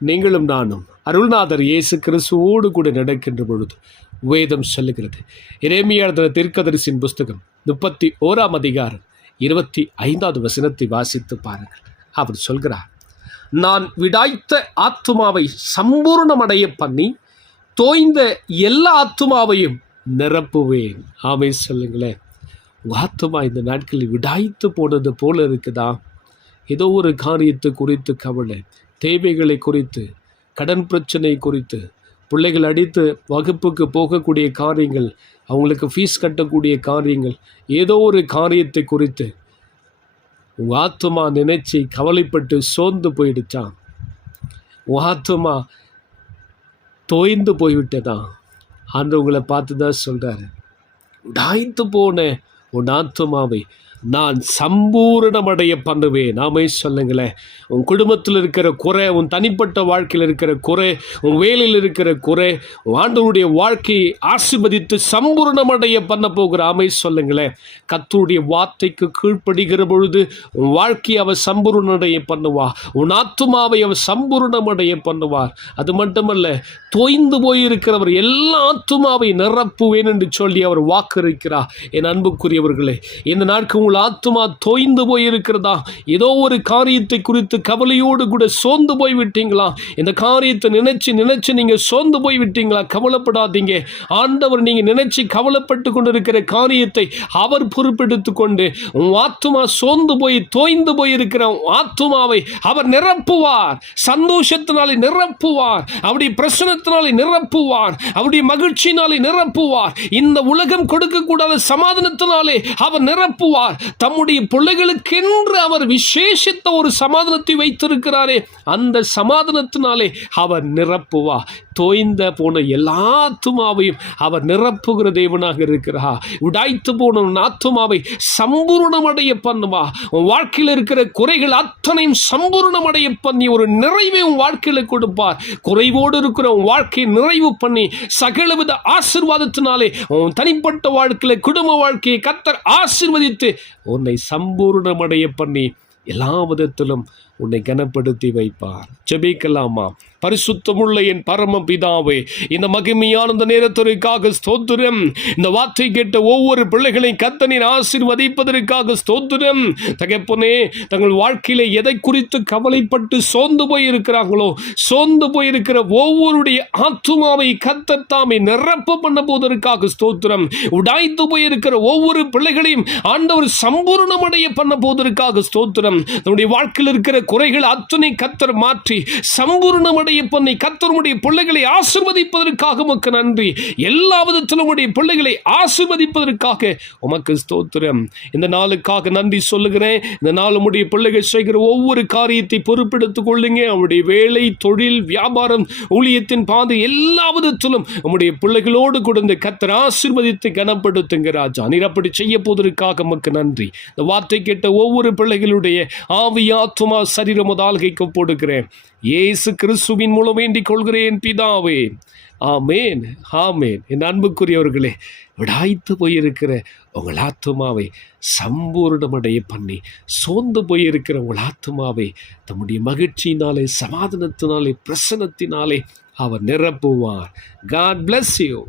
நீங்களும் நானும் அருள்நாதர் இயேசு கிறிஸ்துவோடு கூட நடக்கின்ற பொழுது வேதம் சொல்லுகிறது. இறைமையாளர் தீர்க்கதரிசின் புஸ்தகம் முப்பத்தி ஓராம் அதிகாரம் இருபத்தி ஐந்தாவது வசனத்தை வாசித்து பாருங்கள். அவர் சொல்கிறார் நான் விடாய்த்த ஆத்துமாவை சம்பூர்ணமடைய பண்ணி தோய்ந்த எல்லா ஆத்துமாவையும் நிரப்புவேன். ஆமை சொல்லுங்களேன். ஆத்மா இந்த நாட்களில் விடாய்த்து போனது போல இருக்குதா? ஏதோ ஒரு காரியத்தை குறித்து கவலை தேவைகளை குறித்து கடன் பிரச்சனை குறித்து பிள்ளைகள் அடித்து வகுப்புக்கு போகக்கூடிய காரியங்கள் அவங்களுக்கு ஃபீஸ் கட்டக்கூடிய காரியங்கள் ஏதோ ஒரு காரியத்தை குறித்து உங்கள் ஆத்துமா நினைச்சு கவலைப்பட்டு சோர்ந்து போயிடுச்சான் உங்கள் ஆத்துமா தோய்ந்து போய்விட்டதான் ஆண்டு உங்களை பார்த்து தான் சொல்கிறாரு டாய்த்து போனேன் உன் ஆத்துமாவை நான் சம்பூரணமடைய பண்ணுவேன் நாமே சொல்லுங்களேன் உன் குடும்பத்தில் இருக்கிற குறை உன் தனிப்பட்ட வாழ்க்கையில் இருக்கிற குறை உன் வேலையில் இருக்கிற குறை ஆண்டவருடைய வாழ்க்கையை ஆசிர்வதித்து சம்பூரணமடைய பண்ண போகிற ஆமை சொல்லுங்களேன் கத்தருடைய வார்த்தைக்கு கீழ்ப்படுகிற பொழுது உன் வாழ்க்கையை அவர் சம்பூரணடைய பண்ணுவா உன் ஆத்துமாவை அவர் சம்பூரணமடைய பண்ணுவார் அது மட்டுமல்ல தோய்ந்து போயிருக்கிறவர் எல்லா ஆத்துமாவை நிரப்புவேன் என்று சொல்லி அவர் வாக்களிக்கிறார். என் அன்புக்குரிய பிரியமானவர்களே இந்த நாட்கள் உங்கள் ஆத்மா தோய்ந்து போயிருக்கிறதா? ஏதோ ஒரு காரியத்தை குறித்து கவலையோடு கூட சோர்ந்து போய் விட்டீங்களா இந்த காரியத்தை நினைச்சு நினைச்சு நீங்க சோர்ந்து போய் விட்டீங்களா கவலைப்படாதீங்க. ஆண்டவர் நீங்க நினைச்சு கவலைப்பட்டு கொண்டிருக்கிற காரியத்தை அவர் பொறுப்பெடுத்து கொண்டு உன் ஆத்துமா சோர்ந்து போய் தோய்ந்து போயிருக்கிற ஆத்மாவை ஆத்துமாவை அவர் நிரப்புவார். சந்தோஷத்தினாலே நிரப்புவார். அவருடைய பிரசனத்தினாலே நிரப்புவார். அவருடைய மகிழ்ச்சியினாலே நிரப்புவார். இந்த உலகம் கொடுக்கக்கூடாத சமாதானத்தினாலே அவர் நிரப்புவார். தம்முடைய பிள்ளைகளுக்கென்று அவர் விசேஷித்த ஒரு சமாதானத்தை வைத்திருக்கிறாரே அந்த சமாதானத்தினாலே அவர் நிரப்புவார். தோய்ந்த போன எல்லா ஆத்துமாவையும் அவர் நிரப்புகிற தேவனாக இருக்கிறா உடாய்த்து போன உன் ஆத்துமாவை சம்பூர்ணமடைய பண்ணுவா. உன் வாழ்க்கையில் இருக்கிற குறைகள் அத்தனையும் சம்பூர்ணமடைய பண்ணி ஒரு நிறைவை உன் வாழ்க்கையில் கொடுப்பார். குறைவோடு இருக்கிற உன் வாழ்க்கையை நிறைவு பண்ணி சகலவித ஆசிர்வாதத்தினாலே உன் தனிப்பட்ட வாழ்க்கையில் குடும்ப வாழ்க்கையை கத்தர் ஆசிர்வதித்து உன்னை சம்பூர்ணமடைய பண்ணி எல்லா விதத்திலும் உன்னை கனப்படுத்தி வைப்பார். ஜெபிக்கலாமா? பரிசுத்தமுள்ள என் பரம பிதாவே இந்த மகிமையான இந்த நேரத்திற்காக ஸ்தோத்திரம். இந்த வார்த்தை கேட்ட ஒவ்வொரு பிள்ளைகளையும் கத்தனின் ஆசீர்வதிப்பதற்காக ஸ்தோத்திரம். தகப்பனே தங்கள் வாழ்க்கையில எதை குறித்து கவலைப்பட்டு சோர்ந்து போய் இருக்கிறாங்களோ சோர்ந்து போயிருக்கிற ஒவ்வொருடைய ஆத்துமாவை கத்தத்தாமை நிரப்ப பண்ண போவதற்காக ஸ்தோத்திரம். உடாய்த்து போயிருக்கிற ஒவ்வொரு பிள்ளைகளையும் ஆண்டவர் சம்பூர்ணமடைய பண்ண போவதற்காக ஸ்தோத்திரம். நம்முடைய வாழ்க்கையில் இருக்கிற குறைகள் அத்துணை கத்தர் மாற்றி சம்பூர்ணமடைய பண்ணி கத்தருடைய பிள்ளைகளை ஆசிர்வதிப்பதற்காக உமக்கு நன்றி. எல்லா விதத்திலும் உடைய பிள்ளைகளை ஆசிர்வதிப்பதற்காக உமக்கு ஸ்தோத்திரம். இந்த நாளுக்காக நன்றி சொல்லுகிறேன். இந்த நாள் உடைய பிள்ளைகள் செய்கிற ஒவ்வொரு காரியத்தை பொறுப்பெடுத்துக் கொள்ளுங்க. அவருடைய வேலை தொழில் வியாபாரம் ஊழியத்தின் பாதை எல்லா விதத்திலும் உம்முடைய பிள்ளைகளோடு கொடுத்து கத்தர் ஆசிர்வதித்து கனப்படுத்துங்க ராஜா. நீர் அப்படி செய்ய போவதற்காக உமக்கு நன்றி. இந்த வார்த்தை கேட்ட ஒவ்வொரு பிள்ளைகளுடைய ஆவி ஆத்மா சரீரம் ஆள்கைக்கு போடுகிறேன். இயேசு இயேசுவின் மூலம் வேண்டிக் கொள்கிறேன் பிதாவே. ஆமேன் ஆமேன். என் அன்புக்குரியவர்களே விடாய்த்து போயிருக்கிற உங்கள் ஆத்துமாவை சம்பூர்ணமடைய பண்ணி சோர்ந்து போயிருக்கிற உங்கள் ஆத்துமாவை தம்முடைய மகிழ்ச்சியினாலே சமாதானத்தினாலே பிரசனத்தினாலே அவர் நிரப்புவார். God bless you